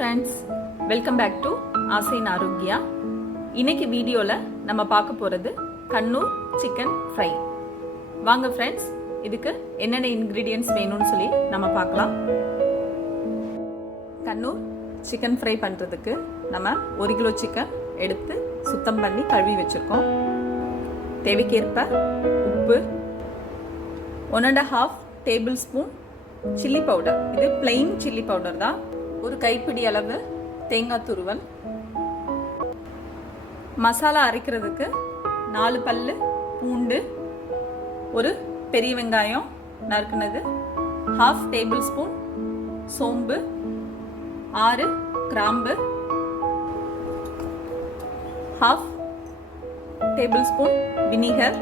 Friends, welcome back to ஆசைன் ஆரோக்கியா. இன்னைக்கு வீடியோவில் நம்ம பார்க்க போகிறது கண்ணூர் சிக்கன் ஃப்ரை. வாங்க ஃப்ரெண்ட்ஸ், இதுக்கு என்னென்ன இன்க்ரீடியன்ட்ஸ் வேணும்னு சொல்லி நம்ம பார்க்கலாம். கண்ணூர் சிக்கன் ஃப்ரை பண்ணுறதுக்கு நம்ம 1 கிலோ சிக்கன் எடுத்து சுத்தம் பண்ணி கழுவி வச்சுருக்கோம். தேவைக்கேற்ப உப்பு, 1.5 டேபிள் ஸ்பூன் சில்லி பவுடர், இது பிளெயின் சில்லி பவுடர் தான், ஒரு கைப்பிடி அளவு தேங்காய் துருவல், மசாலா அரைக்கிறதுக்கு 4 பல்லு பூண்டு, ஒரு பெரிய வெங்காயம் நறுக்குனது, 1/2 டேபிள் ஸ்பூன் சோம்பு, 6 கிராம்பு, 1/2 டேபிள் ஸ்பூன் வினிகர்,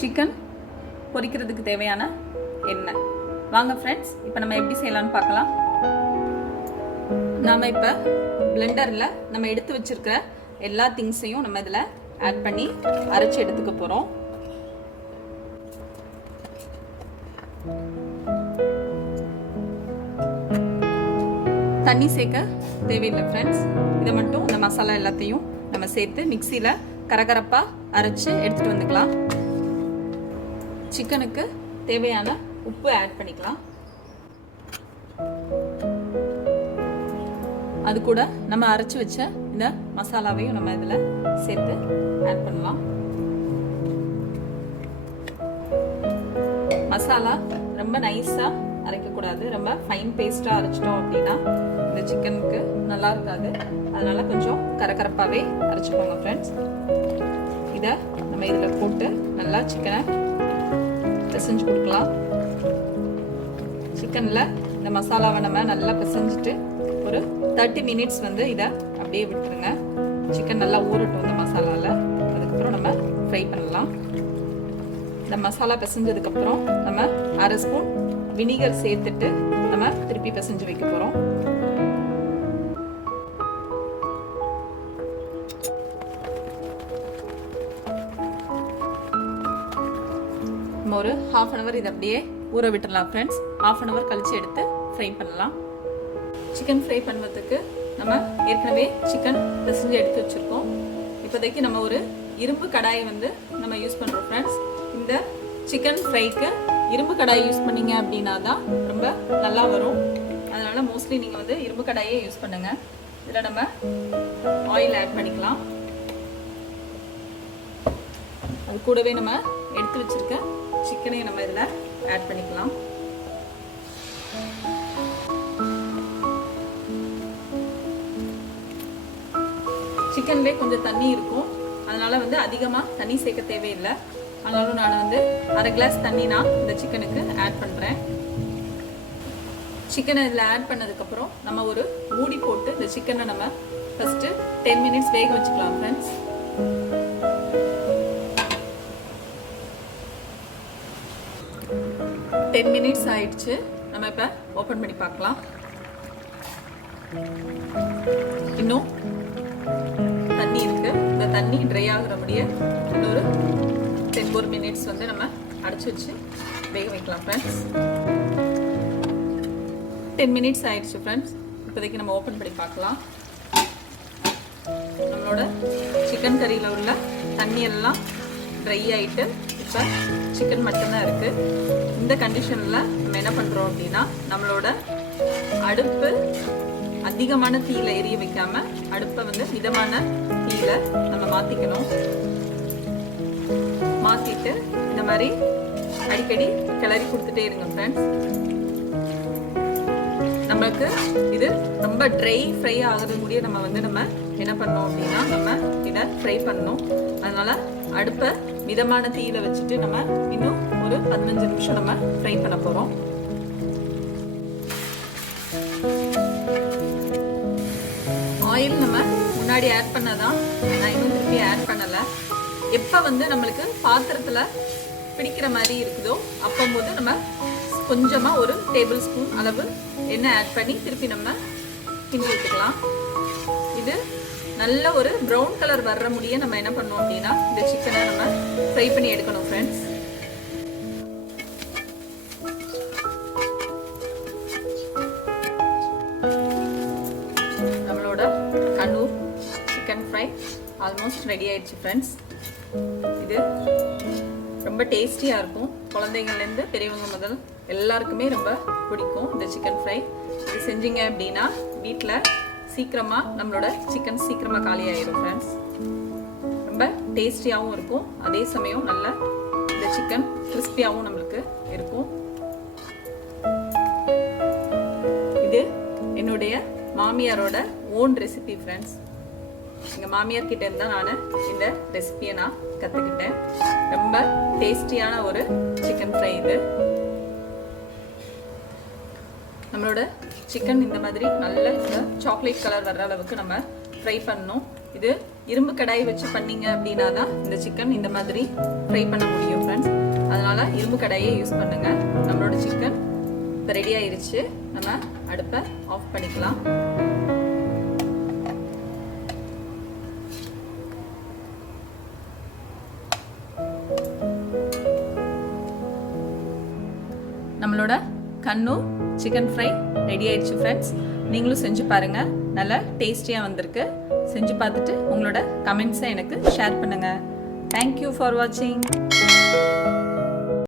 சிக்கன் பொரிக்கிறதுக்கு தேவையான எண்ணெய். வாங்க ஃப்ரெண்ட்ஸ், இப்போ நம்ம எப்படி செய்யலாம்னு பார்க்கலாம். நாம இப்போ பிளெண்டரில் நம்ம எடுத்து வச்சிருக்கிற எல்லா திங்ஸையும் நம்ம இதில் ஆட் பண்ணி அரைச்சி எடுத்துக்க போகிறோம். தண்ணி சேர்க்க தேவையில்லை ஃப்ரெண்ட்ஸ். இதை மட்டும் இந்த மசாலா எல்லாத்தையும் நம்ம சேர்த்து மிக்சியில் கரகரப்பாக அரைச்சி எடுத்துகிட்டு வந்துக்கலாம். சிக்கனுக்கு தேவையான உப்பு ஆட் பண்ணிக்கலாம். அது கூட நம்ம அரைச்சி வச்ச இந்த மசாலாவையும் நம்ம இதில் சேர்த்து ஆட் பண்ணலாம். மசாலா ரொம்ப நைஸாக அரைக்கக்கூடாது, ரொம்ப ஃபைன் பேஸ்ட்டாக அரைச்சிட்டோம் அப்படின்னா இந்த சிக்கனுக்கு நல்லா இருக்காது. அதனால கொஞ்சம் கரகரப்பாகவே அரைச்சிக்கோங்க ஃப்ரெண்ட்ஸ். இதை நம்ம இதில் போட்டு நல்லா சிக்கனை பிசைஞ்சு கொடுக்கலாம். சிக்கனில் இந்த மசாலாவை நம்ம நல்லா பிசைஞ்சிட்டு ஒரு 30 மினிட்ஸ் இதை அப்படியே விட்டுருங்க. சிக்கன் நல்லா ஊறட்டும் இந்த மசாலாவில். அதுக்கப்புறம் நம்ம ஃப்ரை பண்ணலாம். இந்த மசாலா பிசைஞ்சதுக்கப்புறம் நம்ம 1/2 ஸ்பூன் வினிகர் சேர்த்துட்டு நம்ம திருப்பி பிசைஞ்சு வைக்க போகிறோம். ஒரு 1/2 hour இதை அப்படியே ஊற விட்டுடலாம் ஃப்ரெண்ட்ஸ். 1/2 hour கழிச்சு எடுத்து ஃப்ரை பண்ணலாம். சிக்கன் ஃப்ரை பண்ணுறதுக்கு நம்ம ஏற்கனவே சிக்கன் பிசைஞ்சு எடுத்து வச்சுருக்கோம். இப்போதைக்கு நம்ம ஒரு இரும்பு கடாயை நம்ம யூஸ் பண்ணுறோம் ஃப்ரெண்ட்ஸ். இந்த சிக்கன் ஃப்ரைக்கு இரும்பு கடாய் யூஸ் பண்ணிங்க அப்படின்னா தான் ரொம்ப நல்லா வரும். அதனால் மோஸ்ட்லி நீங்கள் இரும்பு கடாயே யூஸ் பண்ணுங்கள். இதில் நம்ம ஆயில் ஆட் பண்ணிக்கலாம். அது கூடவே நம்ம எடுத்து வச்சுருக்க சிக்கனையும் நம்ம இதில் ஆட் பண்ணிக்கலாம். சிக்கன்லேயே கொஞ்சம் தண்ணி இருக்கும், அதனால அதிகமாக தண்ணி சேர்க்க தேவையில்லை. ஆனாலும் நான் 1/2 கிளாஸ் தண்ணி நான் இந்த சிக்கனுக்கு ஆட் பண்ணுறேன். சிக்கனை இதில் ஆட் பண்ணதுக்கப்புறம் நம்ம ஒரு மூடி போட்டு இந்த சிக்கனை நம்ம ஃபஸ்ட்டு 10 மினிட்ஸ் வேக வச்சுக்கலாம் ஃப்ரெண்ட்ஸ். $10 மினிட்ஸ் ஆயிடுச்சு. நம்ம இப்போ ஓப்பன் பண்ணி பார்க்கலாம். இன்னும் தண்ணி இருக்கு. இந்த தண்ணி ட்ரை ஆகுற முடிய இன்னொரு 10 மினிட்ஸ் நம்ம அடைச்சி வச்சு வேக வைக்கலாம் ஃப்ரெண்ட்ஸ். 10 மினிட்ஸ் ஆயிடுச்சு ஃப்ரெண்ட்ஸ். இப்போதைக்கு நம்ம ஓப்பன் பண்ணி பார்க்கலாம். நம்மளோட சிக்கன் கறியில் உள்ள தண்ணி எல்லாம் ட்ரை ஆகிட்டு இப்போ சிக்கன் மட்டும்தான் இருக்குது. இந்த கண்டிஷனில் நம்ம என்ன பண்ணுறோம் அப்படின்னா, நம்மளோட அடுப்பு அதிகமான தீயில எரிய வைக்காம அடுப்பை மிதமான தீயில நம்ம மாற்றிக்கணும். மாற்றிட்டு இந்த மாதிரி அடிக்கடி கிளறி கொடுத்துட்டே இருங்க ஃப்ரெண்ட்ஸ். நம்மளுக்கு இது ரொம்ப ட்ரை ஃப்ரை ஆகிறது முடிய நம்ம நம்ம என்ன பண்ணோம் அப்படின்னா, நம்ம இதை ஃப்ரை பண்ணணும். அதனால அடுப்பை மிதமான தீயில வச்சுட்டு நம்ம இன்னும் ஒரு 15 நிமிஷம் நம்ம ஃப்ரை பண்ண போகிறோம். ஆயில் நம்ம முன்னாடி ஆட் பண்ணதான், நான் இன்னும் திருப்பி ஆட் பண்ணலை. எப்போ நம்மளுக்கு பாத்திரத்தில் பிடிக்கிற மாதிரி இருக்குதோ அப்போது நம்ம கொஞ்சமாக ஒரு டேபிள் ஸ்பூன் அளவு எண்ணெய் ஆட் பண்ணி திருப்பி நம்ம கிண்டி விட்டுக்கலாம். இது நல்ல ஒரு ப்ரௌன் கலர் வர்ற முடிய நம்ம என்ன பண்ணோம் அப்படின்னா, இந்த சிக்கனை நம்ம ஃப்ரை பண்ணி எடுக்கணும் friends. Chicken fry almost ready ஆயிடுச்சு ஃப்ரெண்ட்ஸ். இது ரொம்ப டேஸ்டியாக இருக்கும். குழந்தைங்கள்லேருந்து பெரியவங்க முதல் எல்லாருக்குமே ரொம்ப பிடிக்கும் இந்த சிக்கன் ஃப்ரை. இது செஞ்சீங்க அப்படின்னா வீட்டில் சீக்கிரமாக நம்மளோட சிக்கன் சீக்கிரமாக காலி ஆயிடும் ஃப்ரெண்ட்ஸ். ரொம்ப டேஸ்டியாகவும் இருக்கும், அதே சமயம் நல்ல இந்த சிக்கன் கிறிஸ்பியாகவும் நம்மளுக்கு இருக்கும். இது என்னுடைய மாமியாரோட ஓன் ரெசிபி ஃப்ரெண்ட்ஸ். எங்கள் மாமியார் கிட்ட இருந்தால் நான் இந்த ரெசிபியை நான் கற்றுக்கிட்டேன். ரொம்ப டேஸ்டியான ஒரு சிக்கன் ஃப்ரை இது. நம்மளோட சிக்கன் இந்த மாதிரி நல்ல இந்த சாக்லேட் கலர் வர்ற அளவுக்கு நம்ம ஃப்ரை பண்ணணும். இது இரும்பு கடாய் வச்சு பண்ணீங்க அப்படின்னா தான் இந்த சிக்கன் இந்த மாதிரி ஃப்ரை பண்ண முடியும் ஃப்ரெண்ட்ஸ். அதனால் இரும்பு கடாயை யூஸ் பண்ணுங்கள். நம்மளோட சிக்கன் இப்போ ரெடி ஆயிருச்சு. நம்ம அடுப்பை ஆஃப் பண்ணிக்கலாம். நம்மளோட கண்ணூர் சிக்கன் ஃப்ரை ரெடி ஆயிடுச்சு ஃப்ரெண்ட்ஸ். நீங்களும் செஞ்சு பாருங்கள், நல்லா டேஸ்டியாக வந்திருக்கு. செஞ்சு பார்த்துட்டு உங்களோட கமெண்ட்ஸை எனக்கு ஷேர் பண்ணுங்கள். தேங்க்யூ ஃபார் வாட்சிங்.